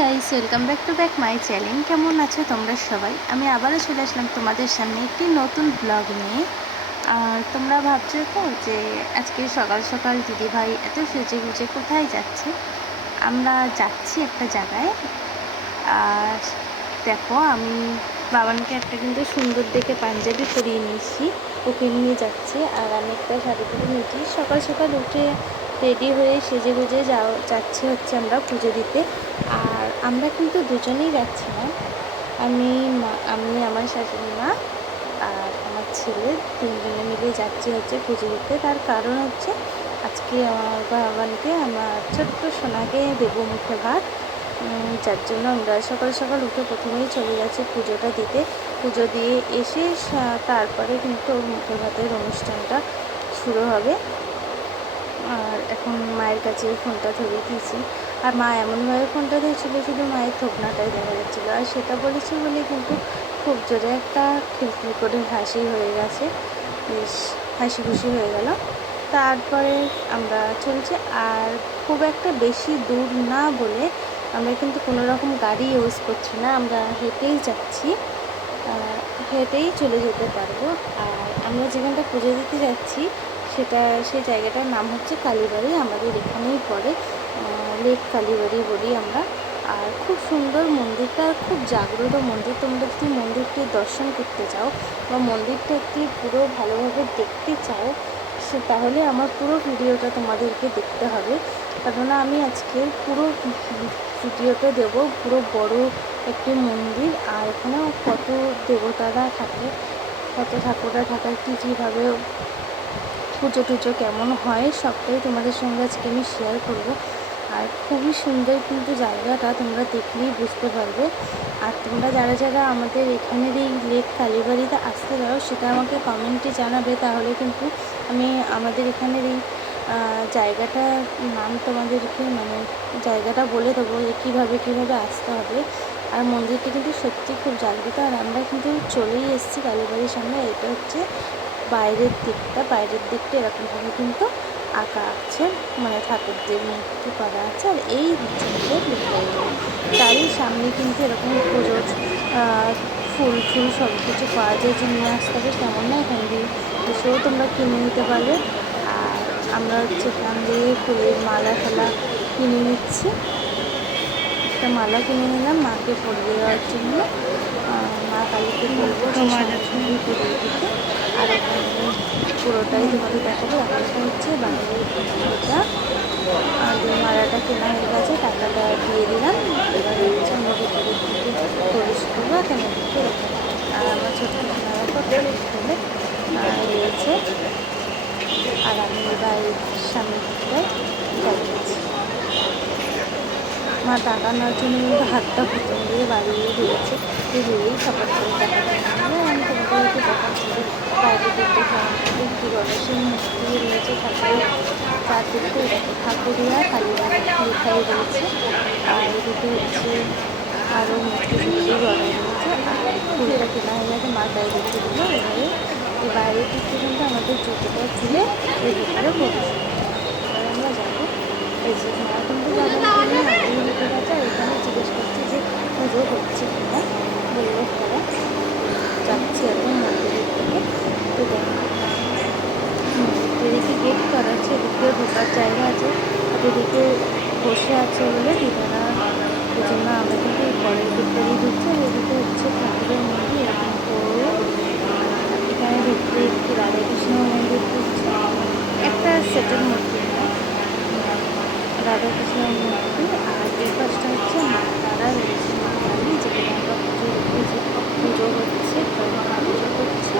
Guys welcome back to back my channel কেমন আছো তোমরা সবাই? আমি আবারও চলে আসলাম তোমাদের সামনে একটি নতুন ব্লগ নিয়ে। আর তোমরা ভাবছ তো যে আজকে সকাল সকাল দিদি ভাই এত সেজে গুজে কোথায় যাচ্ছে? আমরা যাচ্ছি একটা জায়গায়। আর দেখো, আমি বাবানকে একটা কিন্তু সুন্দর দেখে পাঞ্জাবি পরিয়ে নিয়েছি। ওকে নিয়ে যাচ্ছি। আর আমি একটা শাড়ি পরে নিয়েছি। সকাল সকাল উঠে রেডি হয়ে সেজে গুজে যাও, যাচ্ছি হচ্ছে আমরা পুজো দিতে। আর আমরা কিন্তু দুজনেই যাচ্ছি না। আমি আমি, আমার শাশুড়ি মা আর আমার ছেলে তিনজনে মিলে যাচ্ছি হচ্ছে পুজো দিতে। তার কারণ হচ্ছে আজকে আমার বাবানকে আমার ছোট্ট সোনাকে দেবো মুখে ভাত। যার জন্য আমরা সকাল সকাল উঠে প্রথমেই চলে যাচ্ছি পুজোটা দিতে। পুজো দিয়ে এসে তারপরে কিন্তু মুখে ভাতের অনুষ্ঠানটা শুরু হবে। আর এখন মায়ের কাছে ফোনটা ধরিয়ে দিয়েছি। আর মা এমনভাবে ফোনটা ধরেছিল শুধু মায়ের থোপনাটাই দেখা যাচ্ছিল। আর সেটা বলেছি বলে কিন্তু খুব জোরে একটা খিলখিল করে হাসি হয়ে গেছে। বেশ হাসি খুশি হয়ে গেল। তারপরে আমরা চলছি। আর খুব একটা বেশি দূর না বলে আমরা কিন্তু কোনো রকম গাড়ি ইউজ করছি না। আমরা হেঁটেই যাচ্ছি। হেঁটেই চলে যেতে পারব। আর আমরা যেখানটা পুজো দিতে যাচ্ছি সেটা, সেই জায়গাটার নাম হচ্ছে কালীবাড়ি। আমাদের এখানেই পড়ে লেক কালীবাড়ি বলি আমরা। আর খুব সুন্দর মন্দিরটা, খুব জাগ্রত মন্দির। তোমরা যদি মন্দিরটি দর্শন করতে চাও বা মন্দিরটা একটি পুরো ভালোভাবে দেখতে চাও, সে তাহলে আমার পুরো ভিডিওটা তোমাদেরকে দেখতে হবে। কেননা আমি আজকে পুরো ভিডিওটা দেব পুরো বড় একটি মন্দির। আর এখানেও কত দেবতারা থাকে, কত ঠাকুররা থাকে, কী কীভাবে পুজো টুজো কেমন হয় সবটাই তোমাদের সঙ্গে আজকে আমি শেয়ার করব। আর খুবই সুন্দর কিন্তু জায়গাটা তোমরা দেখলেই বুঝতে পারবে। আর তোমরা যারা যারা আমাদের এখানের এই লেক কালীবাড়িতে আসতে চাও সেটা আমাকে কমেন্টে জানাবে। তাহলে কিন্তু আমি আমাদের এখানের এই আহ, জায়গাটার নাম তোমাদেরকে মানে জায়গাটা বলে দেবো যে কীভাবে কীভাবে আসতে হবে। আর মন্দিরটা কিন্তু সত্যি খুব জাগ্রত। আর আমরা কিন্তু চলেই এসেছি কালীবাড়ির সামনে। এটা হচ্ছে বাইরের দিকটা। বাইরের দিকটা এরকমভাবে কিন্তু আঁকা আছে। মানে ঠাকুরদের মূর্তি করা আছে। আর এই তারই সামনে কিন্তু এরকম পুজোর ফুল ফুল সব কিছু পাওয়া যায়। যে নিয়ে আসতে হবে তেমন না। এখান দিয়ে এসেও তোমরা কিনে নিতে পারবে। আমরা হচ্ছে এখান দিয়ে ফুলের মালা ফালা কিনে নিচ্ছি। একটা মালা কিনে নিলাম মাকে পরিয়ে দেওয়ার জন্য। মা কালীকে বলব দিতে। আর পুরোটাই তোমাদের দেখাবো। এটা হচ্ছে পুজোটা আর মালাটা কেনা হয়ে গেছে টাকাটা দিয়ে দিলাম। এবার হচ্ছে আমরা ভিতরের দিকে প্রবেশ করব এখানে দিকে আর আমার ছোট্ট সোনারা তো খুলে রয়েছে আর আমি বাইরের সামনে দিকে যাচ্ছি মা টাকা নেওয়ার জন্য কিন্তু হাতটা প্রথম দিয়ে বাড়িয়ে দিয়েছে। দিয়েই সকাল করে টাকা আমি তোমাদেরকে দেখাচ্ছি। যে বাইরে দিকটা কেমন একটি গণেশের মূর্তি রয়েছে ঠাকুরের চারদিকে দেখো ঠাকুরিয়া কালীবাড়ি লেখাই রয়েছে। আর এদিকে হচ্ছে আরও মূর্তি মূর্তি গড়াই রয়েছে। আর ফুলটা কেনা হয়ে গেছে মা দেখতে দিল এবারে এই বাইরের দিকটা কিন্তু আমাদের জুতোটা খুলে এই ভিতরে প্রবেশ করতে হবে। এবার আমরা যাব এখানে জিজ্ঞেস করছে যে পুজো হচ্ছে কিনা বলল তারা এখন মন্দিরের দিকে। তো এদিকে গেট করা আছে, এদিকে ঢোকার জায়গা আছে এদিকে বসে আছে বলে দিদারা। এই জন্য আমরা পরের দিকটা দিয়ে ঢুকছি, আর হচ্ছে ঠাকুরের মন্দির এরকম এখানে ঢুকতে রাধাকৃষ্ণ মন্দির ঢুকছে। একটা সেটের মূর্তি রাধাকৃষ্ণ মূর্তি আর এই পাশটা হচ্ছে মা তারা রয়েছে। যেখানে আমরা পুজো পুজো হচ্ছে পুজো করছে।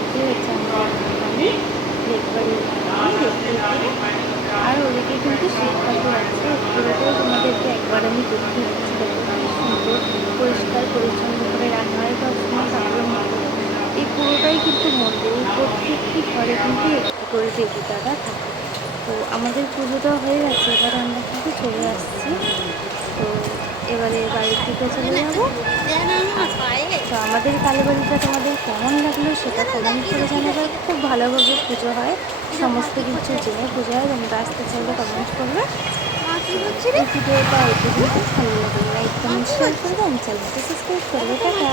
এটি হচ্ছে আমরা লেকবাড়ি আর ওদিকে কিন্তু শিব ঠাকুর আছে পুরোটাও তোমাদেরকে একবার আমি দেখতে দিচ্ছি। সুন্দর, পরিষ্কার, পরিচ্ছন্ন করে রাখা হয় সবসময় ঠাকুরের মন্দির এই পুরোটাই কিন্তু মন্দির প্রত্যেকটি ঘরে কিন্তু একটি করে দেবতারা থাকে। তো আমাদের পুজোটা হয়ে গেছে, এবার আমরা কিন্তু চলে আসছি। তো এবারে বাড়ির দিকে চলে যাব। তো আমাদের কালীবাড়িটা তোমাদের কেমন লাগল সেটা কমেন্ট করে জানাবে। খুব ভালোভাবে পুজো হয়। সমস্ত কিছু জেনে পুজো হয় তোমরা আসতে চাইলে কমেন্ট করবে। ভালো লাগলে লাইক কমেন্ট শেয়ার করবে। এবং চ্যানেলটা সাবস্ক্রাইব করবে। টাটা!